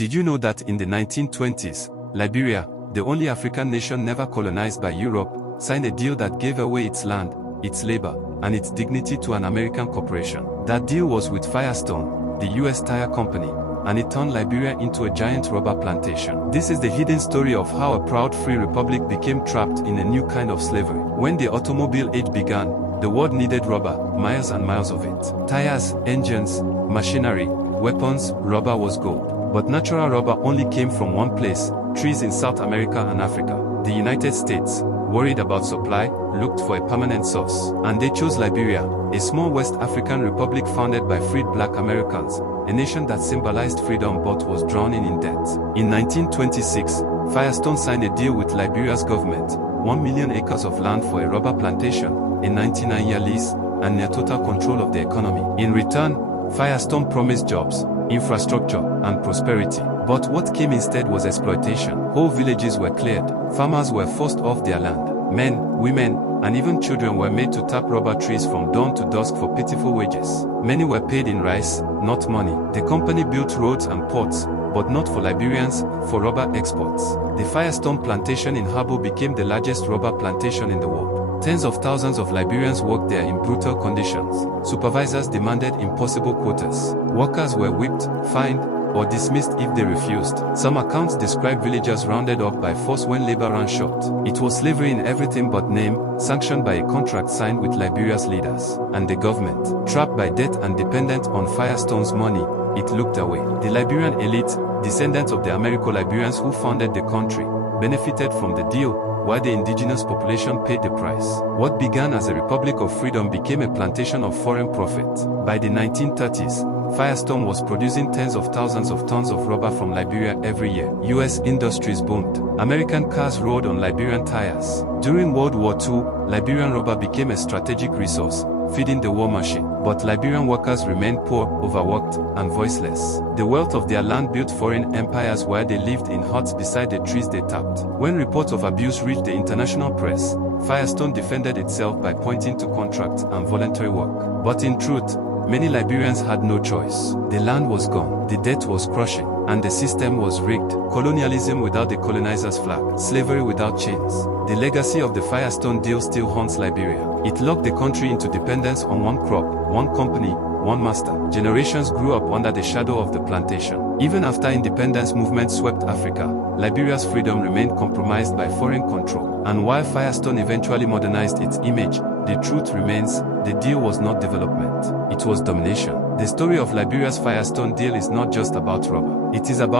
Did you know that in the 1920s, Liberia, the only African nation never colonized by Europe, signed a deal that gave away its land, its labor, and its dignity to an American corporation? That deal was with Firestone, the US tire company, and it turned Liberia into a giant rubber plantation. This is the hidden story of how a proud free republic became trapped in a new kind of slavery. When the automobile age began, the world needed rubber, miles and miles of it. Tires, engines, machinery, weapons, rubber was gold. But natural rubber only came from one place, trees in South America and Africa. The United States, worried about supply, looked for a permanent source. And they chose Liberia, a small West African republic founded by freed black Americans, a nation that symbolized freedom but was drowning in debt. In 1926, Firestone signed a deal with Liberia's government, 1 million acres of land for a rubber plantation, a 99-year lease, and near total control of the economy. In return, Firestone promised jobs, infrastructure, and prosperity. But what came instead was exploitation. Whole villages were cleared, farmers were forced off their land. Men, women, and even children were made to tap rubber trees from dawn to dusk for pitiful wages. Many were paid in rice, not money. The company built roads and ports, but not for Liberians, for rubber exports. The Firestone plantation in Habo became the largest rubber plantation in the world. Tens of thousands of Liberians worked there in brutal conditions. Supervisors demanded impossible quotas. Workers were whipped, fined, or dismissed if they refused. Some accounts describe villagers rounded up by force when labor ran short. It was slavery in everything but name, sanctioned by a contract signed with Liberia's leaders. And the government, trapped by debt and dependent on Firestone's money, it looked away. The Liberian elite, descendants of the Americo-Liberians who founded the country, benefited from the deal, while the indigenous population paid the price. What began as a republic of freedom became a plantation of foreign profit. By the 1930s, Firestone was producing tens of thousands of tons of rubber from Liberia every year. US industries boomed. American cars rode on Liberian tires. During World War II, Liberian rubber became a strategic resource, feeding the war machine. But Liberian workers remained poor, overworked, and voiceless. The wealth of their land built foreign empires while they lived in huts beside the trees they tapped. When reports of abuse reached the international press, Firestone defended itself by pointing to contracts and voluntary work. But in truth, many Liberians had no choice. The land was gone, the debt was crushing, and the system was rigged. Colonialism without the colonizer's flag, slavery without chains. The legacy of the Firestone deal still haunts Liberia. It locked the country into dependence on one crop, one company, one master. Generations grew up under the shadow of the plantation. Even after independence movements swept Africa, Liberia's freedom remained compromised by foreign control. And while Firestone eventually modernized its image, the truth remains, the deal was not development. It was domination. The story of Liberia's Firestone deal is not just about rubber. It is about